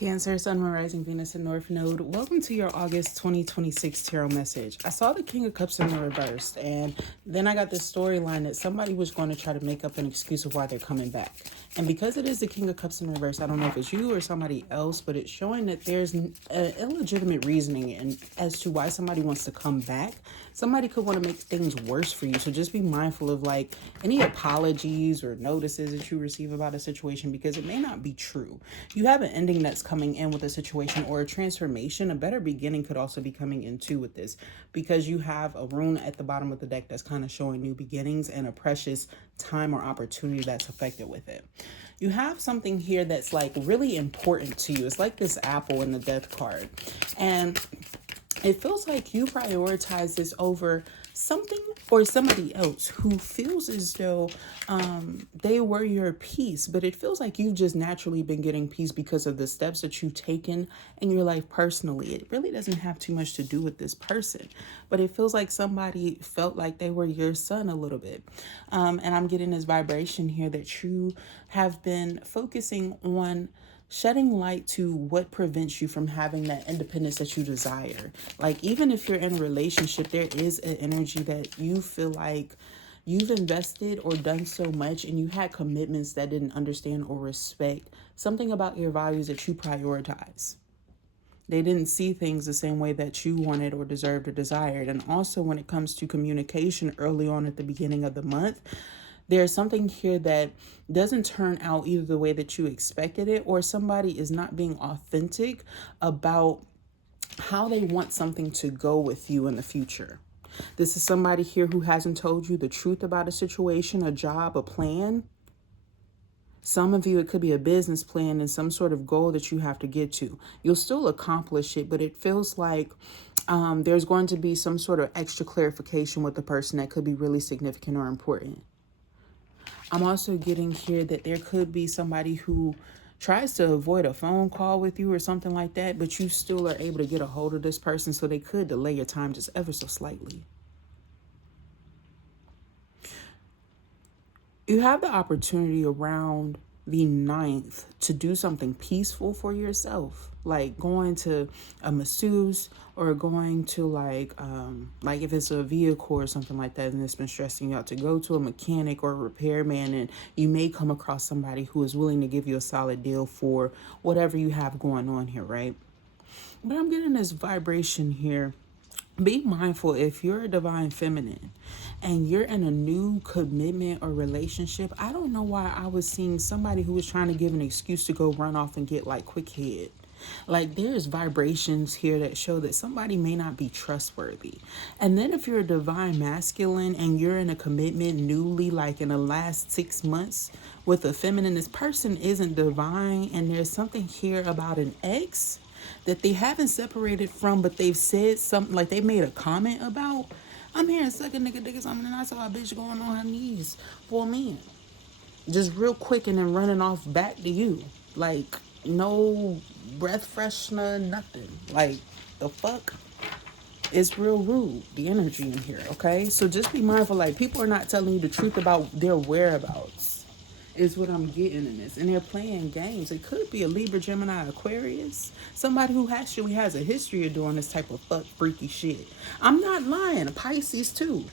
Cancer, Sun, Moon, Rising, Venus, and North Node. Welcome to your August 2026 tarot message. I saw the King of Cups in the reverse, and then I got this storyline that somebody was going to try to make up an excuse of why they're coming back. And because it is the King of Cups in reverse, I don't know if it's you or somebody else, but it's showing that there's an illegitimate reasoning and as to why somebody wants to come back. Somebody could want to make things worse for you. So just be mindful of like any apologies or notices that you receive about a situation, because it may not be true. You have an ending that's coming in with a situation, or a transformation. A better beginning could also be coming in too with this, because you have a rune at the bottom of the deck that's kind of showing new beginnings and a precious time or opportunity that's affected with it. You have something here that's like really important to you. It's like this apple in the death card, and it feels like you prioritize this over something or somebody else who feels as though they were your peace, but it feels like you've just naturally been getting peace because of the steps that you've taken in your life personally. It really doesn't have too much to do with this person, but it feels like somebody felt like they were your son a little bit. And I'm getting this vibration here that you have been focusing on shedding light to what prevents you from having that independence that you desire. Like, even if you're in a relationship, there is an energy that you feel like you've invested or done so much, and you had commitments that didn't understand or respect something about your values that you prioritize. They didn't see things the same way that you wanted or deserved or desired. And also when it comes to communication early on at the beginning of the month, there's something here that doesn't turn out either the way that you expected it, or somebody is not being authentic about how they want something to go with you in the future. This is somebody here who hasn't told you the truth about a situation, a job, a plan. Some of you, it could be a business plan and some sort of goal that you have to get to. You'll still accomplish it, but it feels like there's going to be some sort of extra clarification with the person that could be really significant or important. I'm also getting here that there could be somebody who tries to avoid a phone call with you or something like that, but you still are able to get a hold of this person, so they could delay your time just ever so slightly. You have the opportunity around the 9th to do something peaceful for yourself, like going to a masseuse, or going to like if it's a vehicle or something like that and it's been stressing you out, to go to a mechanic or a repairman, and you may come across somebody who is willing to give you a solid deal for whatever you have going on here, right? But I'm getting this vibration here. Be mindful, if you're a divine feminine and you're in a new commitment or relationship. I don't know why I was seeing somebody who was trying to give an excuse to go run off and get like quick head. Like, there's vibrations here that show that somebody may not be trustworthy. And then if you're a divine masculine and you're in a commitment newly, like in the last 6 months with a feminine, this person isn't divine, and there's something here about an ex that they haven't separated from, but they've said something, like they made a comment about, I'm here and suck a nigga dick or something, and I saw a bitch going on her knees for a man. Just real quick, and then running off back to you. Like, no breath freshener, nothing. Like, the fuck? It's real rude, the energy in here, okay? So just be mindful, like, people are not telling you the truth about their whereabouts, is what I'm getting in this. And they're playing games. It could be a Libra, Gemini, Aquarius. Somebody who actually has a history of doing this type of fuck freaky shit. I'm not lying. A Pisces too.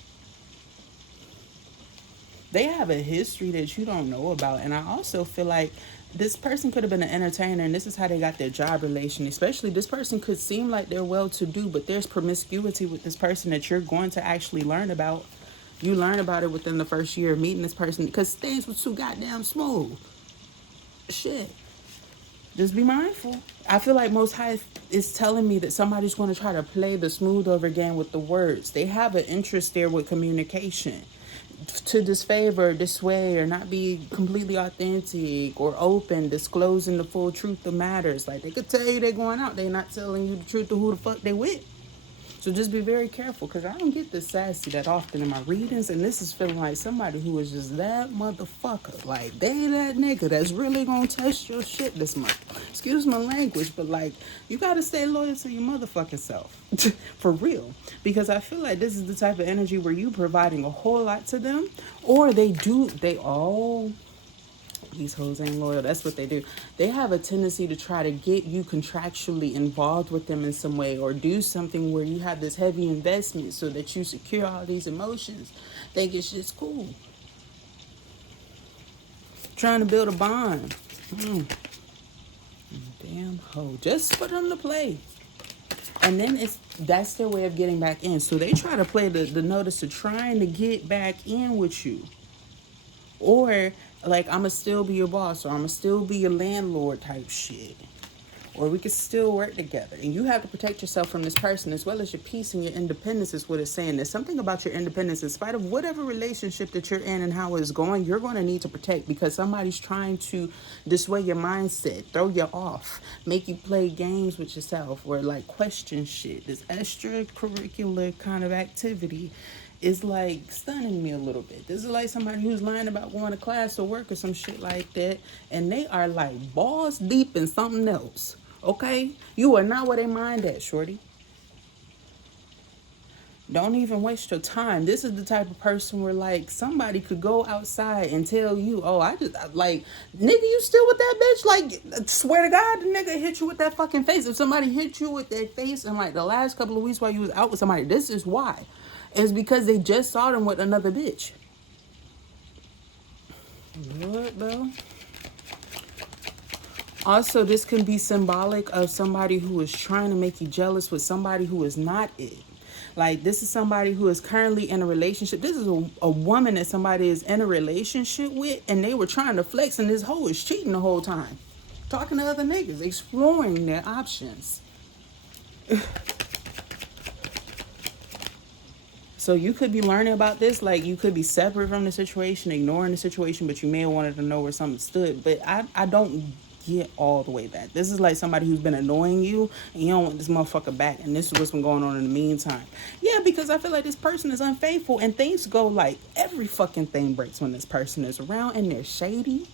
They have a history that you don't know about. And I also feel like this person could have been an entertainer, and this is how they got their job relation. Especially, this person could seem like they're well-to-do, but there's promiscuity with this person that you're going to actually learn about. You learn about it within the first year of meeting this person, because things were too goddamn smooth. Shit. Just be mindful. I feel like Most High is telling me that somebody's going to try to play the smooth over game with the words. They have an interest there with communication, to disfavor, dissuade, or not be completely authentic or open, disclosing the full truth of matters. Like, they could tell you they're going out, they're not telling you the truth of who the fuck they with. So just be very careful, because I don't get this sassy that often in my readings, and this is feeling like somebody who is just that motherfucker. Like, they that nigga that's really gonna test your shit this month. Excuse my language, but like, you gotta stay loyal to your motherfucking self. For real. Because I feel like this is the type of energy where you providing a whole lot to them, or they all These hoes ain't loyal. That's what they do. They have a tendency to try to get you contractually involved with them in some way, or do something where you have this heavy investment so that you secure all these emotions. Think it's just cool. Trying to build a bond. Damn hoe. Just for them to play. And then that's their way of getting back in. So they try to play the notice of trying to get back in with you. Or like, I'ma still be your boss, or I'ma still be your landlord type shit. Or we could still work together. And you have to protect yourself from this person, as well as your peace and your independence is what it's saying. There's something about your independence, in spite of whatever relationship that you're in and how it's going, you're going to need to protect, because somebody's trying to dissuade your mindset, throw you off, make you play games with yourself, or like question shit. This extracurricular kind of activity is like stunning me a little bit. This is like somebody who's lying about going to class or work or some shit like that, and they are like balls deep in something else. Okay? You are not where they mind at, shorty. Don't even waste your time. This is the type of person where like somebody could go outside and tell you, oh, like, nigga, you still with that bitch? Like, swear to God, the nigga hit you with that fucking face. If somebody hit you with that face in like the last couple of weeks while you was out with somebody, this is why. It's because they just saw them with another bitch. What, bro? Also, this can be symbolic of somebody who is trying to make you jealous with somebody who is not it. Like, this is somebody who is currently in a relationship. This is a woman that somebody is in a relationship with, and they were trying to flex, and this hoe is cheating the whole time. Talking to other niggas, exploring their options. So you could be learning about this, like you could be separate from the situation, ignoring the situation, but you may have wanted to know where something stood. But I don't get all the way that. This is like somebody who's been annoying you, and you don't want this motherfucker back, and this is what's been going on in the meantime. Yeah, because I feel like this person is unfaithful, and things go like every fucking thing breaks when this person is around, and they're shady.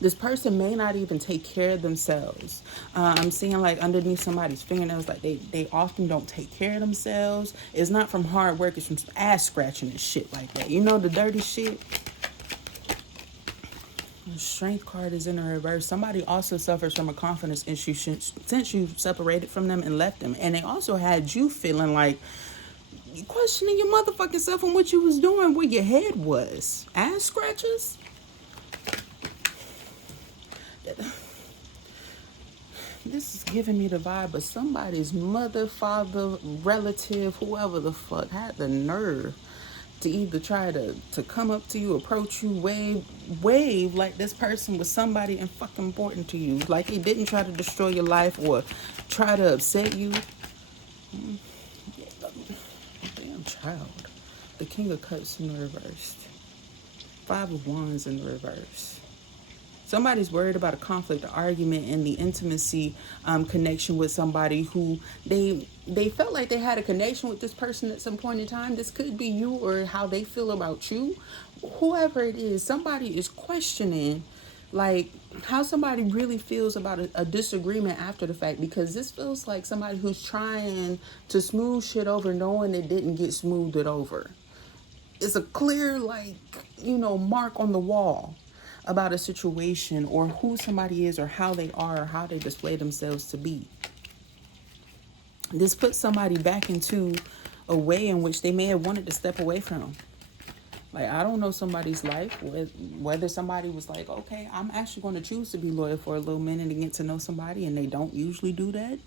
This person may not even take care of themselves. I'm seeing like underneath somebody's fingernails, like they often don't take care of themselves. It's not from hard work, it's from ass scratching and shit like that. You know, the dirty shit. The strength card is in the reverse. Somebody also suffers from a confidence issue since you separated from them and left them. And they also had you feeling like you questioning your motherfucking self on what you was doing, where your head was. Ass scratches? This is giving me the vibe of somebody's mother, father, relative, whoever the fuck had the nerve to either try to come up to you, approach you, wave like this person was somebody and fucking important to you. Like they didn't try to destroy your life or try to upset you. Damn child. The King of Cups in the reverse. Five of Wands in the reverse. Somebody's worried about a conflict, an argument, and the intimacy connection with somebody who they felt like they had a connection with this person at some point in time. This could be you or how they feel about you. Whoever it is, somebody is questioning like how somebody really feels about a disagreement after the fact, because this feels like somebody who's trying to smooth shit over knowing it didn't get smoothed over. It's a clear, like, you know, mark on the wall about a situation or who somebody is or how they are or how they display themselves to be. This puts somebody back into a way in which they may have wanted to step away from. Like, I don't know somebody's life, whether somebody was like, okay, I'm actually going to choose to be loyal for a little minute and get to know somebody, and they don't usually do that.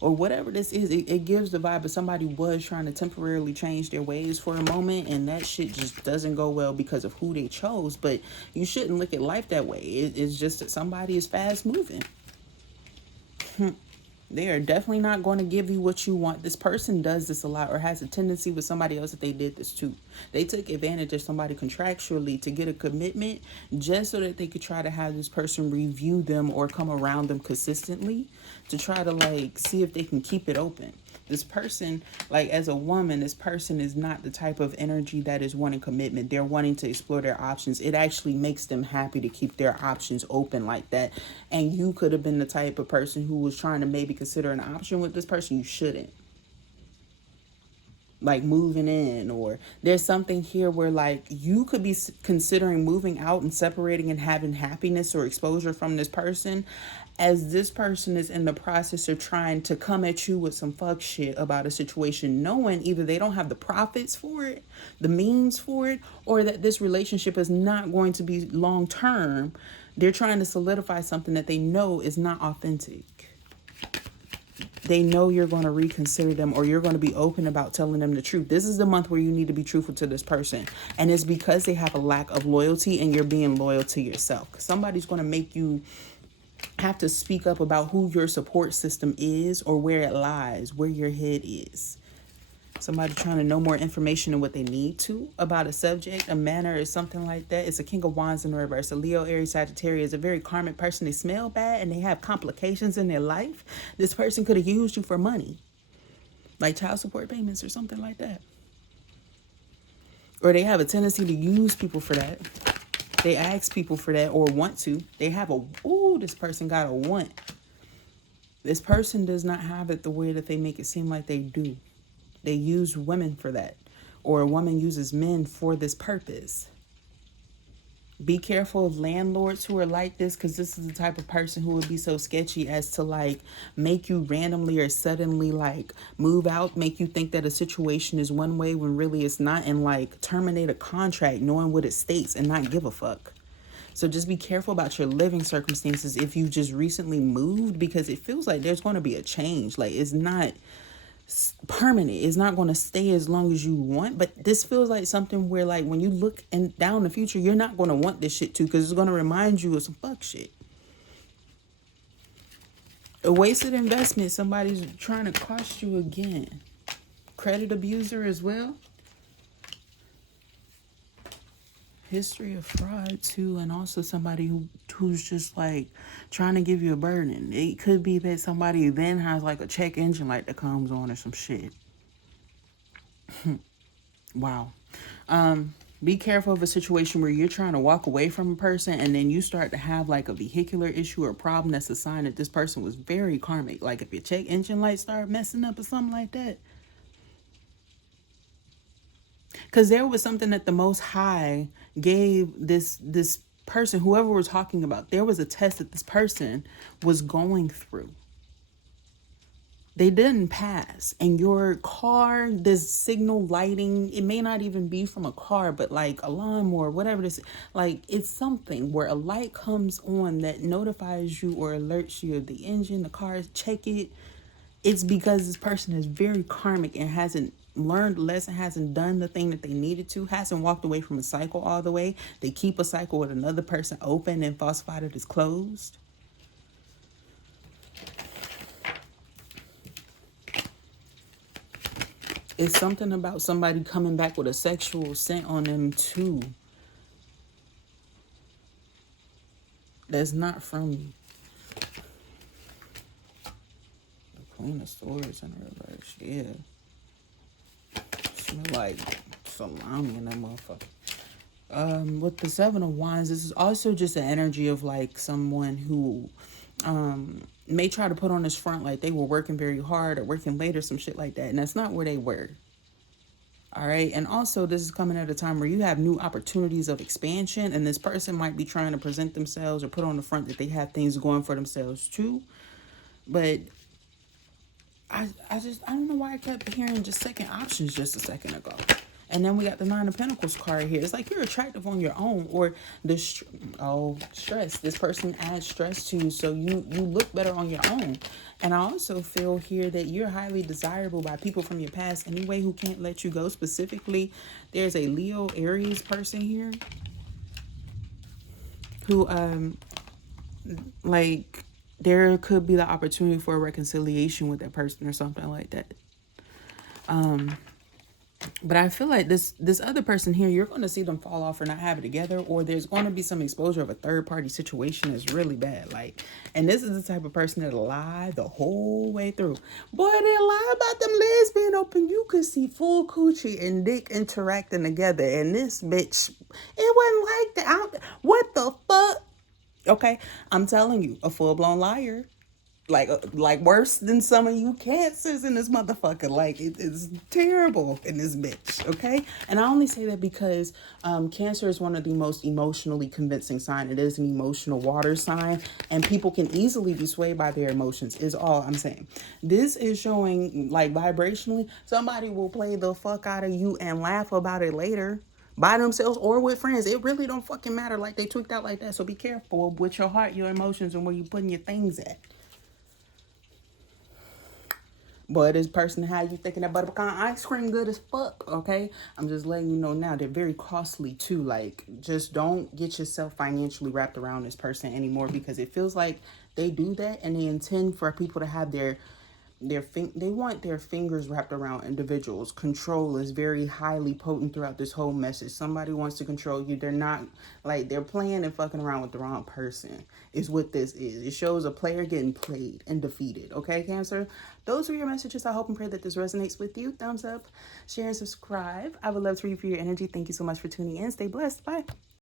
Or whatever this is, it gives the vibe of somebody was trying to temporarily change their ways for a moment, and that shit just doesn't go well because of who they chose. But you shouldn't look at life that way. It's just that somebody is fast moving. They are definitely not going to give you what you want. This person does this a lot, or has a tendency with somebody else that they did this to. They took advantage of somebody contractually to get a commitment just so that they could try to have this person review them or come around them consistently to try to like see if they can keep it open. This person, like as a woman, this person is not the type of energy that is wanting commitment. They're wanting to explore their options. It actually makes them happy to keep their options open like that. And you could have been the type of person who was trying to maybe consider an option with this person. You shouldn't. like moving in, or there's something here where like you could be considering moving out and separating and having happiness or exposure from this person, as this person is in the process of trying to come at you with some fuck shit about a situation, knowing either they don't have the profits for it, the means for it, or that this relationship is not going to be long term. They're trying to solidify something that they know is not authentic. They know you're going to reconsider them, or you're going to be open about telling them the truth. This is the month where you need to be truthful to this person. And it's because they have a lack of loyalty and you're being loyal to yourself. Somebody's going to make you have to speak up about who your support system is, or where it lies, where your head is. Somebody trying to know more information than what they need to about a subject, a matter, or something like that. It's a King of Wands in the reverse. A Leo, Aries, Sagittarius, a very karmic person. They smell bad and they have complications in their life. This person could have used you for money, like child support payments or something like that. Or they have a tendency to use people for that. They ask people for that, or want to. They have this person got a want. This person does not have it the way that they make it seem like they do. They use women for that, or a woman uses men for this purpose. Be careful of landlords who are like this, because this is the type of person who would be so sketchy as to like make you randomly or suddenly like move out, make you think that a situation is one way when really it's not, and like terminate a contract knowing what it states and not give a fuck. So just be careful about your living circumstances if you just recently moved, because it feels like there's going to be a change. Like it's not permanent. It's not going to stay as long as you want, but this feels like something where like when you look and down the future, you're not going to want this shit too, because it's going to remind you of some fuck shit. A wasted investment. Somebody's trying to cost you again. Credit abuser as well. History of fraud too, and also somebody who's just like trying to give you a burden. It could be that somebody then has like a check engine light that comes on or some shit. Wow. Be careful of a situation where you're trying to walk away from a person and then you start to have like a vehicular issue or problem that's a sign that this person was very karmic. Like if your check engine light start messing up or something like that. Because there was something that the Most High gave this person, whoever we're talking about, there was a test that this person was going through. They didn't pass. And your car, this signal lighting, it may not even be from a car, but like a lawnmower, whatever this is, like it's something where a light comes on that notifies you or alerts you of the engine, the car, check it. It's because this person is very karmic and hasn't learned the lesson, hasn't done the thing that they needed to, hasn't walked away from a cycle all the way. They keep a cycle with another person open and falsify that it's closed. It's something about somebody coming back with a sexual scent on them too. That's not from you. The Queen of Swords in reverse, yeah. Smell like salami in that motherfucker. With the Seven of Wands, this is also just an energy of like someone who may try to put on this front like they were working very hard or working late or some shit like that, and that's not where they were. All right. And also this is coming at a time where you have new opportunities of expansion, and this person might be trying to present themselves or put on the front that they have things going for themselves too. But I don't know why I kept hearing just second options just a second ago. And then we got the Nine of Pentacles card here. It's like you're attractive on your own, or the stress. This person adds stress to you, so you look better on your own. And I also feel here that you're highly desirable by people from your past anyway who can't let you go. Specifically, there's a Leo Aries person here who like there could be the opportunity for a reconciliation with that person or something like that. But I feel like this other person here, you're going to see them fall off or not have it together, or there's going to be some exposure of a third party situation that's really bad. Like, and this is the type of person that'll lie the whole way through. Boy, they lie about them legs being open. You could see full coochie and dick interacting together. And this bitch, it wasn't like that. What the fuck? Okay, I'm telling you, a full-blown liar. like worse than some of you cancers in this motherfucker. Like it is terrible in this bitch. Okay, and I only say that because Cancer is one of the most emotionally convincing sign. It is an emotional water sign, and people can easily be swayed by their emotions. Is all I'm saying. This is showing like vibrationally, somebody will play the fuck out of you and laugh about it later by themselves or with friends. It really don't fucking matter. Like they tweaked out like that. So be careful with your heart, your emotions, and where you putting your things at. Boy, this person had you thinking that butter pecan ice cream good as fuck, okay? I'm just letting you know now. They're very costly too. Like, just don't get yourself financially wrapped around this person anymore, because it feels like they do that and they intend for people to have they want their fingers wrapped around individuals. Control is very highly potent throughout this whole message. Somebody wants to control you. They're not, like, they're playing and fucking around with the wrong person is what this is. It shows a player getting played and defeated. Okay, Cancer? Those are your messages. I hope and pray that this resonates with you. Thumbs up, share, and subscribe. I would love to read for your energy. Thank you so much for tuning in. Stay blessed. Bye.